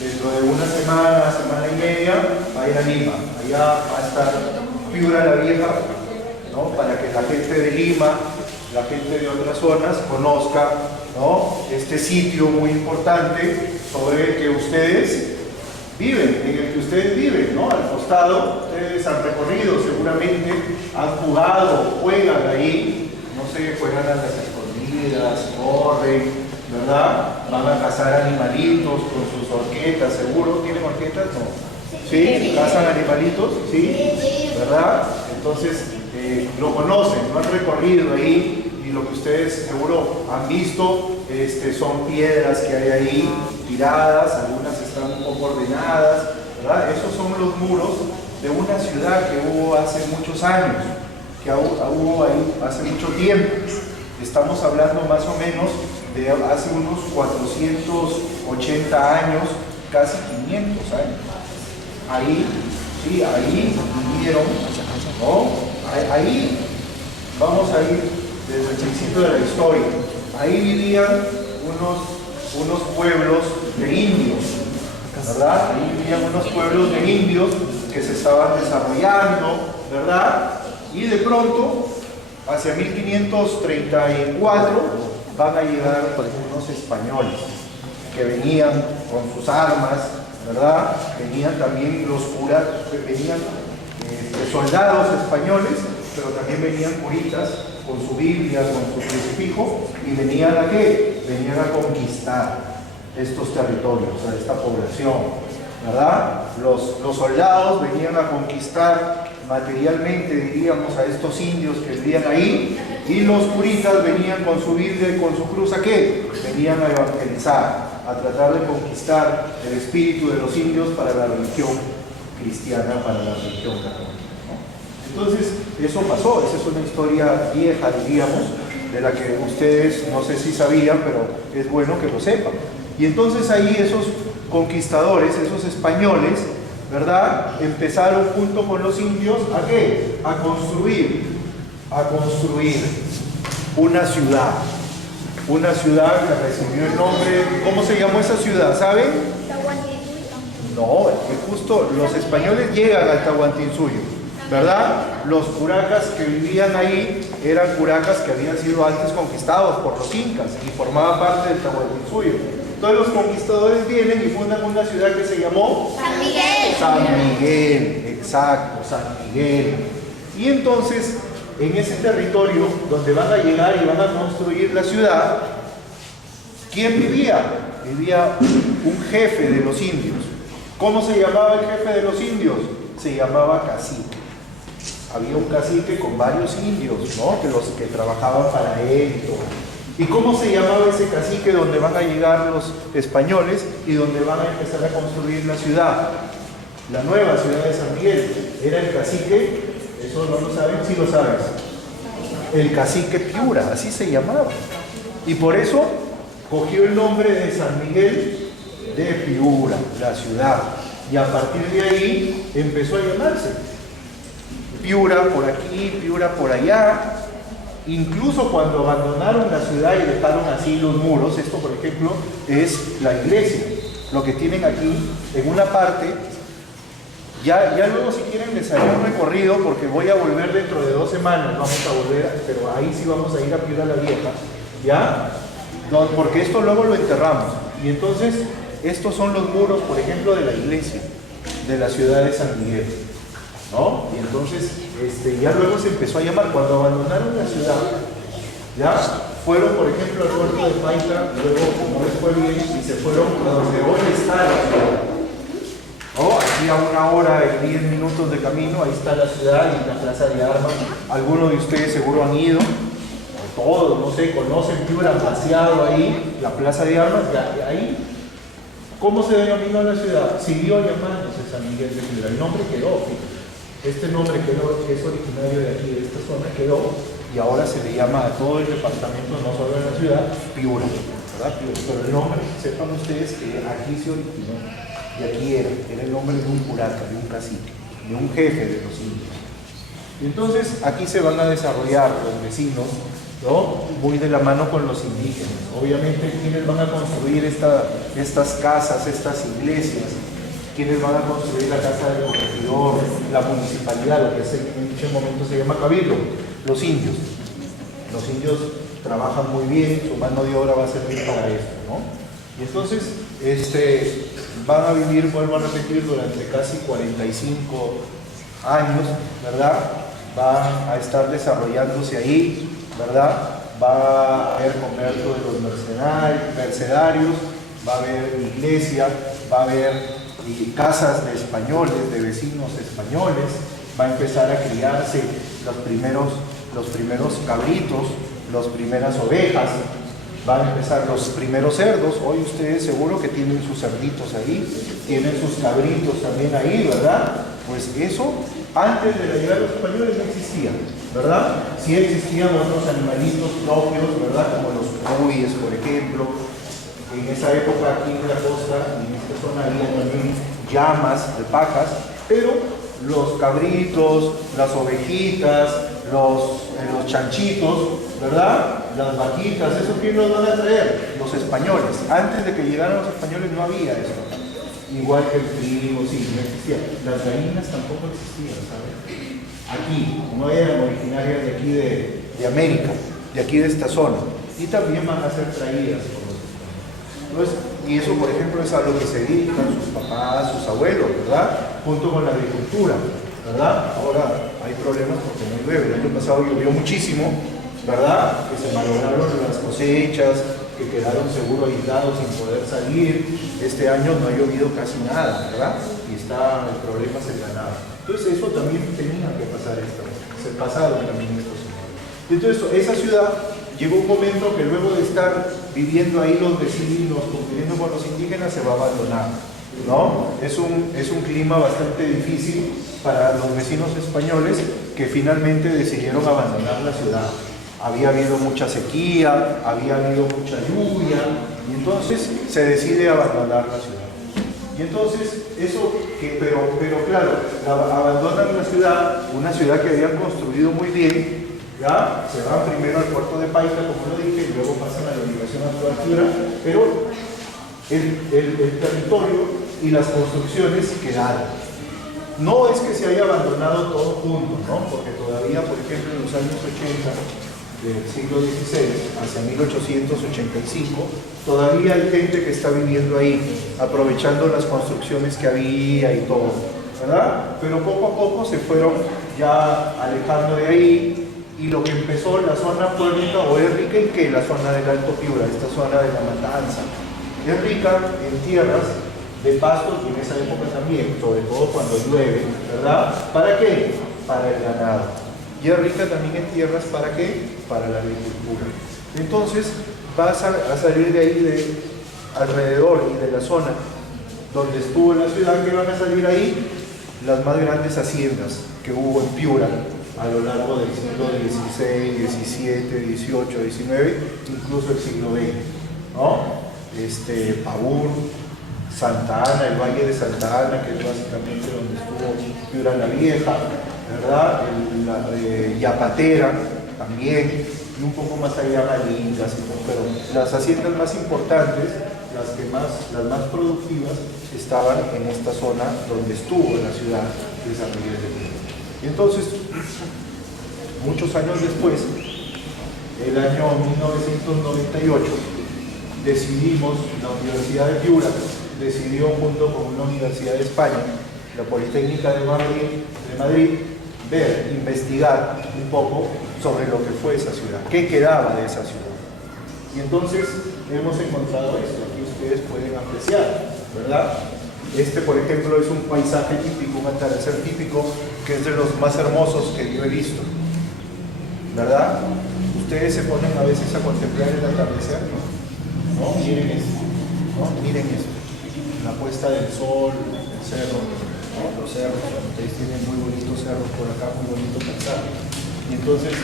dentro de una semana, semana y media, va a ir a Lima. Allá va a estar Piura la Vieja, ¿no? Para que la gente de Lima, la gente de otras zonas conozca, ¿no?, este sitio muy importante sobre el que ustedes viven, en el que ustedes viven, ¿no? Al costado, ustedes han recorrido seguramente, han jugado, juegan ahí, no sé, juegan a las escondidas, corren, ¿verdad? Van a cazar animalitos con sus horquetas, seguro. ¿Tienen horquetas? No. ¿Sí? ¿Cazan animalitos? ¿Sí? ¿Verdad? Entonces, lo conocen, lo han recorrido ahí, y lo que ustedes seguro han visto son piedras que hay ahí tiradas, algunas están un poco ordenadas, ¿verdad? Esos son los muros de una ciudad que hubo hace muchos años, que hubo ahí hace mucho tiempo. Estamos hablando más o menos de hace unos 480 años, casi 500 años. Ahí, sí, ahí vivieron, ¿no? Ahí vamos a ir desde el principio de la historia. Ahí vivían unos pueblos de indios, ¿verdad? Ahí vivían unos pueblos de indios que se estaban desarrollando, ¿verdad? Y de pronto, hacia 1534, van a llegar unos españoles que venían con sus armas, ¿verdad? Venían también los curas, venían soldados españoles, pero también venían curitas con su Biblia, con su crucifijo, y venían ¿a qué? Venían a conquistar estos territorios, a esta población, ¿verdad? Los soldados venían a conquistar materialmente, diríamos, a estos indios que vivían ahí, y los curitas venían con su Biblia y con su cruz, ¿a qué? Venían a evangelizar, a tratar de conquistar el espíritu de los indios para la religión cristiana, para la religión católica, ¿no? Entonces, eso pasó. Esa es una historia vieja, diríamos, de la que ustedes no sé si sabían, pero es bueno que lo sepan. Y entonces ahí esos conquistadores, esos españoles, ¿verdad?, empezaron junto con los indios ¿a qué? A construir una ciudad que recibió el nombre. ¿Cómo se llamó esa ciudad? ¿Saben? No, es que justo los españoles llegan al Tahuantinsuyo, ¿verdad? Los curacas que vivían ahí eran curacas que habían sido antes conquistados por los incas y formaban parte del Tahuantinsuyo. Entonces los conquistadores vienen y fundan una ciudad que se llamó San Miguel. San Miguel, exacto, San Miguel. Y entonces, en ese territorio donde van a llegar y van a construir la ciudad, ¿quién vivía? Vivía un jefe de los indios. ¿Cómo se llamaba el jefe de los indios? Se llamaba cacique. Había un cacique con varios indios, ¿no?, que trabajaban para él y todo. ¿Y cómo se llamaba ese cacique donde van a llegar los españoles y donde van a empezar a construir la ciudad? La nueva ciudad de San Miguel. Era el cacique, eso no lo saben, sí lo sabes. El cacique Piura, así se llamaba. Y por eso cogió el nombre de San Miguel de Piura, la ciudad. Y a partir de ahí empezó a llamarse Piura por aquí, Piura por allá. Incluso cuando abandonaron la ciudad y dejaron así los muros, esto por ejemplo es la iglesia, lo que tienen aquí en una parte. Ya luego si quieren les haré un recorrido, porque voy a volver dentro de 2 semanas, vamos a volver, pero ahí sí vamos a ir a Piura la Vieja, ¿ya? No, porque esto luego lo enterramos. Y entonces estos son los muros, por ejemplo, de la iglesia de la ciudad de San Miguel, ¿no? Y entonces ya luego se empezó a llamar, cuando abandonaron la ciudad, ya fueron por ejemplo al puerto de Paita, luego como les fue bien, y se fueron a donde hoy está la ciudad, ¿no? Aquí a 1 hora y 10 minutos de camino, ahí está la ciudad y la plaza de armas. Algunos de ustedes seguro han ido, o todos, no sé, conocen Piura, han paseado ahí, la plaza de armas, ya, ahí. ¿Cómo se denominó la ciudad? Siguió llamándose San Miguel de Piura. El nombre quedó, fíjate. Este nombre quedó, que es originario de aquí, de esta zona, quedó, y ahora se le llama a todo el departamento, no solo en la ciudad, Piura, ¿verdad? Pero el nombre, sepan ustedes que aquí se originó, y aquí era el nombre de un curaca, de un cacique, de un jefe de los indios. Y entonces aquí se van a desarrollar los vecinos, ¿no?, muy de la mano con los indígenas. Obviamente, quienes van a construir esta estas casas, estas iglesias, quienes van a construir la casa del corregidor, la municipalidad, lo que en ese momento se llama cabildo, los indios. Los indios trabajan muy bien, su mano de obra va a servir para esto, ¿no? Y entonces, van a vivir, vuelvo a repetir, durante casi 45 años, ¿verdad? Va a estar desarrollándose ahí, ¿verdad? Va a haber comercio de los mercenarios, va a haber iglesia, va a haber casas de españoles, de vecinos españoles, va a empezar a criarse los primeros cabritos, las primeras ovejas, van a empezar los primeros cerdos. Hoy ustedes seguro que tienen sus cerditos ahí, tienen sus cabritos también ahí, ¿verdad? Pues eso, antes de la llegada de los españoles no existía, ¿verdad? Sí existían otros animalitos propios, ¿verdad? Como los cuis, por ejemplo. En esa época aquí en la costa, en esta zona había también llamas de pacas, pero los cabritos, las ovejitas, los chanchitos, ¿verdad? Las vaquitas, ¿eso quién los van a traer? Los españoles. Antes de que llegaran los españoles no había eso. Igual que el trigo, sí, no existía. Las gallinas tampoco existían, ¿sabes? Aquí, no eran originarias de aquí de América, de aquí de esta zona. Y también van a ser traídas por los españoles. Entonces, y eso, por ejemplo, es a lo que se dedican sus papás, sus abuelos, ¿verdad? Junto con la agricultura, ¿verdad? Ahora hay problemas porque no llueve. El año pasado llovió muchísimo, ¿verdad? Que se malograron las cosechas, que quedaron seguro aislados sin poder salir. Este año no ha llovido casi nada, ¿verdad? Y está, el problema es el ganado. Entonces eso también tenía que pasar esto, se pasaron también estos señores. Entonces esa ciudad llegó un momento que luego de estar viviendo ahí los vecinos, conviviendo con los indígenas, se va a abandonar, ¿no? Es un clima bastante difícil para los vecinos españoles que finalmente decidieron abandonar la ciudad. Había habido mucha sequía, había habido mucha lluvia, y entonces se decide abandonar la ciudad. Y entonces, pero claro, abandonan la ciudad, una ciudad que habían construido muy bien, ¿ya? Se van primero al puerto de Paita, como lo dije, y luego pasan a la Universidad Altura, pero el territorio y las construcciones quedaron. No es que se haya abandonado todo junto, ¿no? Porque todavía, por ejemplo, en los años 80 del siglo XVI, hacia 1885, todavía hay gente que está viviendo ahí, aprovechando las construcciones que había y todo, ¿verdad? Pero poco a poco se fueron ya alejando de ahí, y lo que empezó la zona fue rica o es rica en que la zona del Alto Piura, esta zona de la Matanza, es rica en tierras de pastos, y en esa época también, sobre todo cuando llueve, ¿verdad? ¿Para qué? Para el ganado. Y es rica también en tierras, ¿para qué? Para la agricultura. Entonces, vas a salir de ahí, de alrededor y de la zona donde estuvo la ciudad, que van a salir ahí las más grandes haciendas que hubo en Piura a lo largo del siglo XVI, XVII, XVIII, XIX, incluso el siglo XX, ¿no? Pavún, Santa Ana, el Valle de Santa Ana, que es básicamente donde estuvo Piura la Vieja, ¿verdad? Yapatera también, y un poco más allá Malingas, pero las haciendas más importantes, las más productivas, estaban en esta zona donde estuvo la ciudad de San Miguel de Piura. Y entonces, muchos años después, el año 1998, decidimos, la Universidad de Piura decidió, junto con una universidad de España, la Politécnica de Madrid, investigar un poco sobre lo que fue esa ciudad, qué quedaba de esa ciudad. Y entonces hemos encontrado esto, aquí ustedes pueden apreciar, ¿verdad? Por ejemplo, es un paisaje típico, un atardecer típico, que es de los más hermosos que yo he visto, ¿verdad? Ustedes se ponen a veces a contemplar el atardecer, ¿no? Miren esto, ¿no? Miren esto, la puesta del sol, el cerro, ¿no? Los cerros, ustedes tienen muy bonitos cerros por acá, muy bonito paisaje. Y entonces,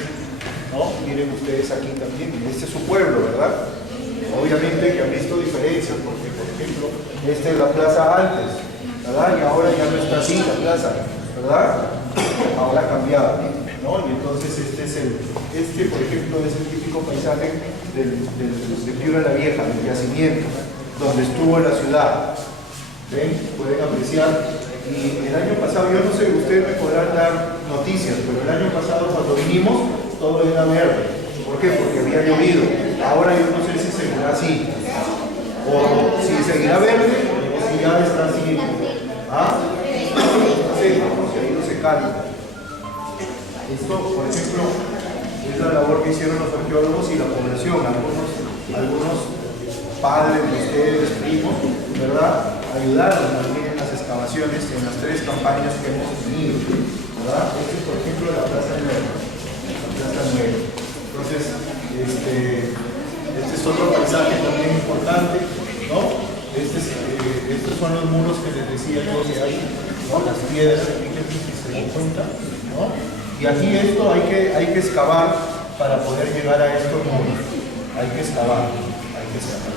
¿no? Miren ustedes aquí también, este es su pueblo, ¿verdad? Obviamente que han visto diferencias, porque por ejemplo, esta es la plaza antes, ¿verdad? Y ahora ya no está así la plaza, ¿verdad? Ahora ha cambiado, ¿no? Y entonces por ejemplo, es el típico paisaje de Piura la Vieja, del yacimiento, donde estuvo la ciudad. ¿Ven? Pueden apreciar. Y el año pasado, yo no sé, ustedes me podrán dar noticias, pero el año pasado cuando vinimos, todo era verde. ¿Por qué? Porque había llovido. Ahora yo no sé si seguirá así, o si seguirá verde, o si ya está así. ¿Ah? No sé, porque ahí no se calma. Esto, por ejemplo, es la labor que hicieron los arqueólogos y la población, algunos padres de ustedes, primos, ¿verdad? Ayudaron también en las excavaciones, en las 3 campañas que hemos tenido, ¿verdad? Este es, por ejemplo, la Plaza Nueva. La Plaza Nueva. Entonces, este es otro paisaje también importante, ¿no? Estos son los muros que les decía yo que hay, ¿no? Las piedras, si se dan cuenta, ¿no? Y aquí esto hay que excavar para poder llegar a estos muros. Hay que excavar, hay que excavar.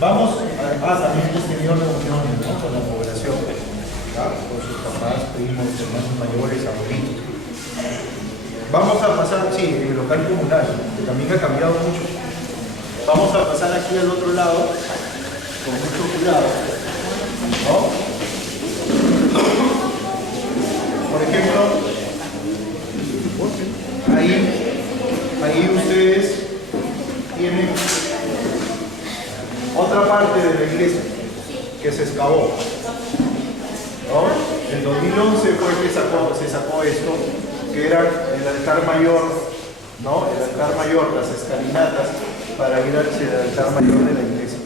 Vamos también hemos tenido reuniones, ¿no? Con la población, ¿verdad? Con sus papás, primos, hermanos mayores, abuelitos. Vamos a pasar, sí, en el local comunal, que también ha cambiado mucho. Vamos a pasar aquí al otro lado, con mucho cuidado, ¿no? Por ejemplo, ahí ustedes tienen otra parte de la iglesia que se excavó, ¿no? En 2011 fue que se sacó esto, que era el altar mayor, ¿no? El altar mayor, las escalinatas para ir hacia el altar mayor de la iglesia.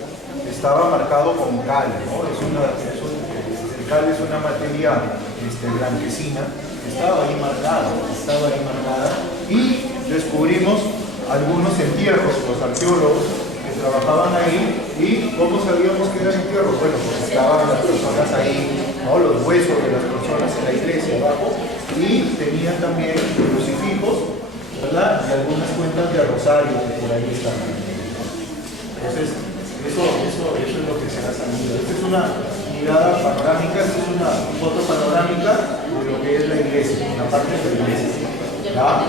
Estaba marcado con cal, ¿no? El cal es una materia blanquecina, estaba ahí marcada, y descubrimos algunos entierros, los arqueólogos que trabajaban ahí. ¿Y cómo sabíamos que eran entierros? Bueno, pues estaban las personas ahí, ¿no? Los huesos de las personas en la iglesia abajo, y tenían también crucifijos, ¿verdad? Y algunas cuentas de rosario que por ahí están. Entonces, eso es lo que se ha salido. Esta es una mirada panorámica, esta es una foto panorámica de lo que es la iglesia, la parte de la iglesia. ¿Ya?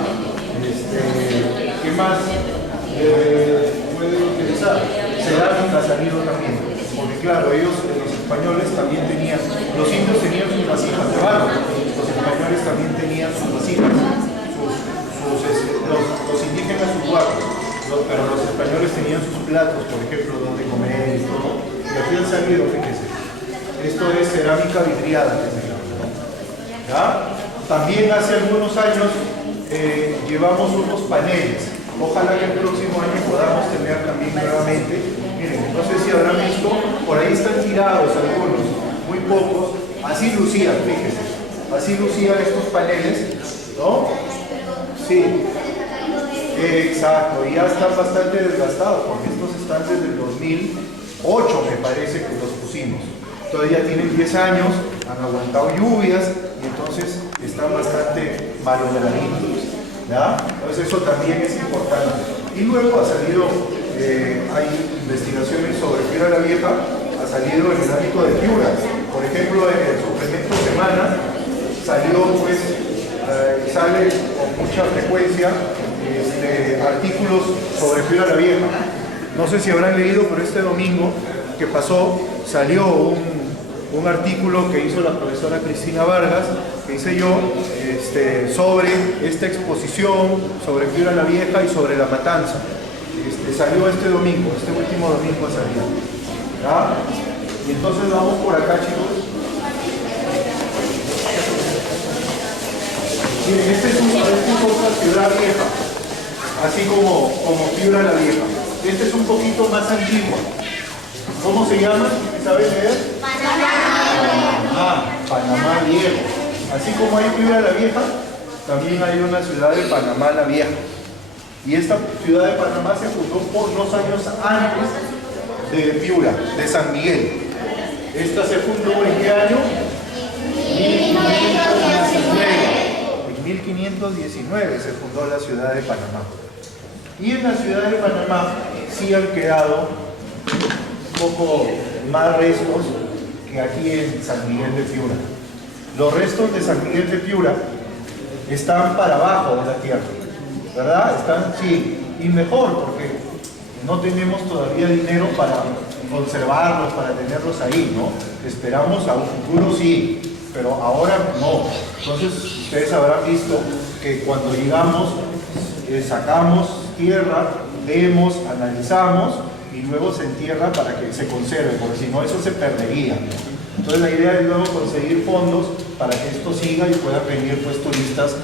¿Qué más puede interesar? Cerámica ha salido también, porque claro, ellos, los españoles también tenían, los indios tenían sus vasijas de barro, los españoles también tenían sus vasijas, los indígenas sus guardos, pero los españoles tenían sus platos, por ejemplo, donde comer y todo. Y aquí han salido, fíjense, esto es cerámica vidriada, que se llama, ¿no? ¿Ya? También hace algunos años llevamos unos paneles. Ojalá que el próximo año podamos tener también nuevamente. Miren, no sé si habrán visto, por ahí están tirados algunos, muy pocos. Así lucían, fíjense. Así lucían estos paneles, ¿no? Sí. Exacto, y ya están bastante desgastados, porque estos están desde el 2008, me parece que los pusimos. Todavía tienen 10 años, han aguantado lluvias, y entonces están bastante malograditos. ¿Ya? Entonces eso también es importante. Y luego ha salido, hay investigaciones sobre Piura la Vieja, ha salido en el ámbito de Piura. Por ejemplo, en el suplemento Semana salió, pues, sale con mucha frecuencia artículos sobre Piura la Vieja. No sé si habrán leído, pero este domingo que pasó salió un artículo que hizo la profesora Cristina Vargas, que hice yo, sobre esta exposición, sobre Piura la Vieja y sobre la matanza. Salió este domingo, este último domingo salió. ¿Ya? Y entonces vamos por acá, chicos. Miren, esta es otra ciudad vieja, así como Piura la Vieja. Esta es un poquito más antigua. ¿Cómo se llama? ¿Sabes leer? Panamá Viejo. Así como hay Piura la Vieja, también hay una ciudad de Panamá la Vieja. Y esta ciudad de Panamá se fundó por unos años antes de Piura, de San Miguel. Esta se fundó ¿en qué año? 1519. En 1519 se fundó la ciudad de Panamá. Y en la ciudad de Panamá sí han quedado un poco más restos que aquí en San Miguel de Piura. Los restos de San Miguel de Piura están para abajo de la tierra, ¿verdad? Están, sí, y mejor porque no tenemos todavía dinero para conservarlos, para tenerlos ahí, ¿no? Esperamos a un futuro sí, pero ahora no. Entonces ustedes habrán visto que cuando llegamos sacamos tierra, vemos, analizamos y luego se entierra para que se conserve, porque si no eso se perdería. Entonces la idea es luego conseguir fondos para que esto siga y puedan venir pues turistas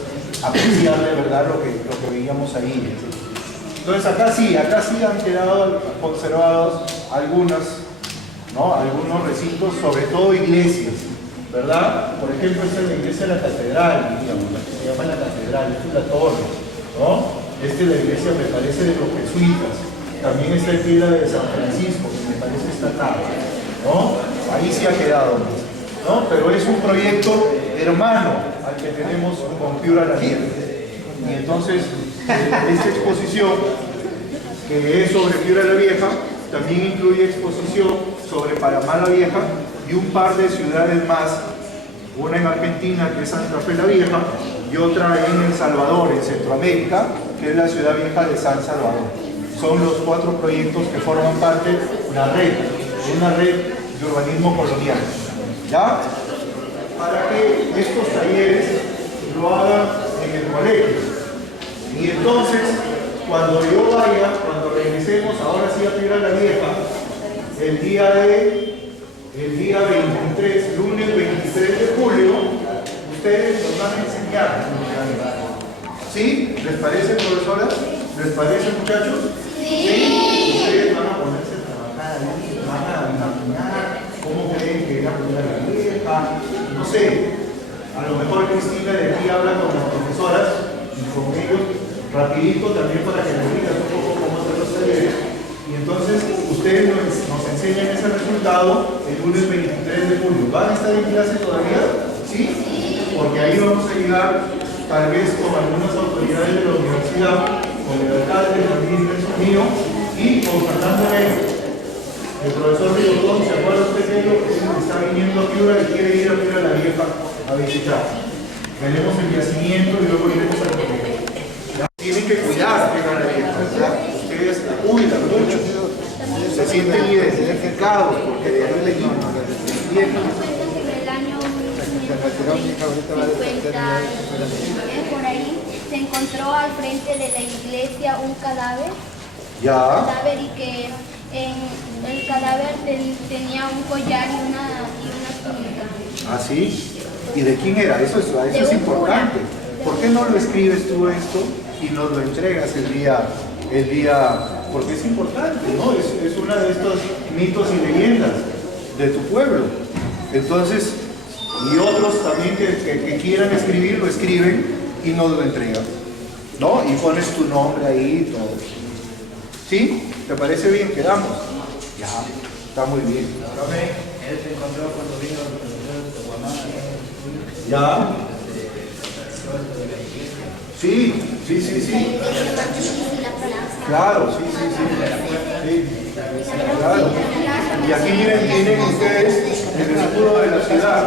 a apreciar de verdad lo que veíamos ahí. Entonces acá sí han quedado conservados algunos recintos, sobre todo iglesias, ¿verdad? Por ejemplo, esta es la iglesia de la catedral, digamos, la que se llama la catedral, esta es la torre, ¿no? Esta es la iglesia, me parece, de los jesuitas. También está aquí la de San Francisco, que me parece estatal, ¿no? Ahí sí ha quedado, ¿no? Pero es un proyecto hermano al que tenemos con Piura la Vieja. Y entonces, esta exposición, que es sobre Piura la Vieja, también incluye exposición sobre Panamá la Vieja y un par de ciudades más, una en Argentina, que es Santa Fe la Vieja, y otra en El Salvador, en Centroamérica, que es la ciudad vieja de San Salvador. Son los 4 proyectos que forman parte de una red de urbanismo colonial. ¿Ya? Para que estos talleres lo hagan en el colegio. Y entonces, cuando regresemos, ahora sí a Piura la Vieja, el día 23, lunes 23 de julio, ustedes nos van a enseñar. ¿Sí? ¿Les parece, profesoras? ¿Les parece, muchachos? Sí. Ustedes van a ponerse a trabajar ahí, van a imaginar cómo creen que era Piura la Vieja, no sé. A lo mejor Cristina de aquí habla con las profesoras y con ellos rapidito también para que les digan un poco cómo hacer los talleres. Y entonces ustedes nos enseñan ese resultado el lunes 23 de julio. ¿Van a estar en clase todavía? ¿Sí? Porque ahí vamos a llegar tal vez con algunas autoridades de la universidad, con el alcalde, también el mío, y con Fernando Reyes, el profesor Ribotón. ¿Se acuerda usted que él está viniendo a Piura y quiere ir a Piura la Vieja a visitar? Tenemos el yacimiento y luego iremos a la comunidad. Tienen que cuidar Piura la Vieja, ¿verdad? Ustedes la cuidan mucho, se sienten identificados porque de ahí le por ahí se encontró al frente de la iglesia un cadáver. Ya. Y que en el cadáver tenía un collar y una túnica. ¿Ah, sí? ¿Y de quién era? Eso es importante. ¿Por qué no lo escribes tú esto y nos lo entregas el día? Porque es importante, ¿no? Es una de estos mitos y leyendas de tu pueblo. Entonces, y otros también que quieran escribir, lo escriben y nos lo entregan, ¿no? Y pones tu nombre ahí y todo. ¿Sí? ¿Te parece bien? ¿Quedamos? Ya, está muy bien. Él se encontró cuando vino de Guamán. ¿Ya? Sí. Claro, sí. Claro. Y aquí tienen ustedes el escudo de la ciudad,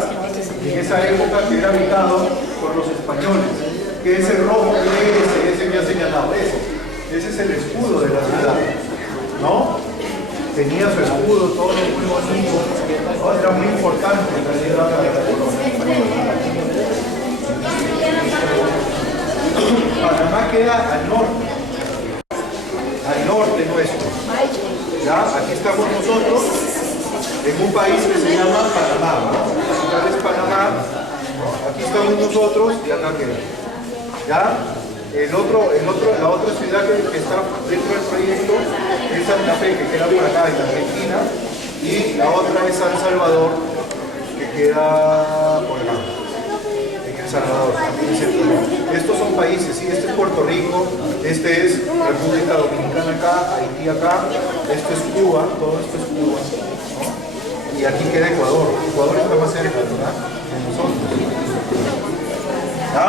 en esa época que era habitado por los españoles, que es el rojo, ese que ha señalado, ese es el escudo de la ciudad, ¿no? Tenía su escudo, todo muy bonito, ¿no? Era muy importante en la ciudad de la colonia. Panamá queda al norte nuestro. ¿Ya? Aquí estamos nosotros en un país que se llama Panamá, ¿no? La capital es Panamá. Aquí estamos nosotros y acá queda. ¿Ya? La otra ciudad que está dentro del proyecto es Santa Fe, que queda por acá en Argentina, y la otra es San Salvador, que queda por acá. Salvador, estos son países, ¿sí? Este es Puerto Rico, este es República Dominicana acá, Haití acá, esto es Cuba, todo esto es Cuba, ¿no? Y aquí queda Ecuador. Ecuador está más cerca, ¿verdad? De nosotros. ¿Ya?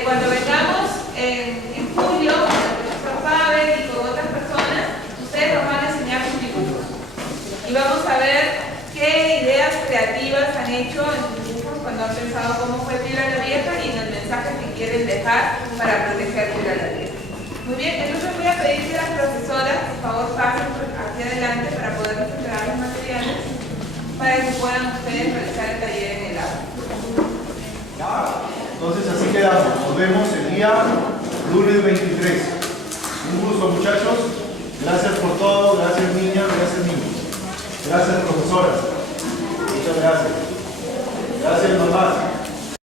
cuando vengamos en julio, con el profesor Pavel y con otras personas, ustedes nos van a enseñar sus dibujos. Y vamos a ver qué ideas creativas han hecho en sus dibujos cuando han pensado cómo fue Piura la Vieja y en el mensaje que quieren dejar para proteger Piura la Vieja. Muy bien, entonces voy a pedir que las profesoras, por favor, pasen hacia adelante para poderles entregar los materiales para que puedan ustedes realizar el taller en el aula. Entonces así quedamos. Nos vemos el día lunes 23. Un gusto, muchachos. Gracias por todo. Gracias, niñas. Gracias, niños. Gracias, profesoras. Muchas gracias.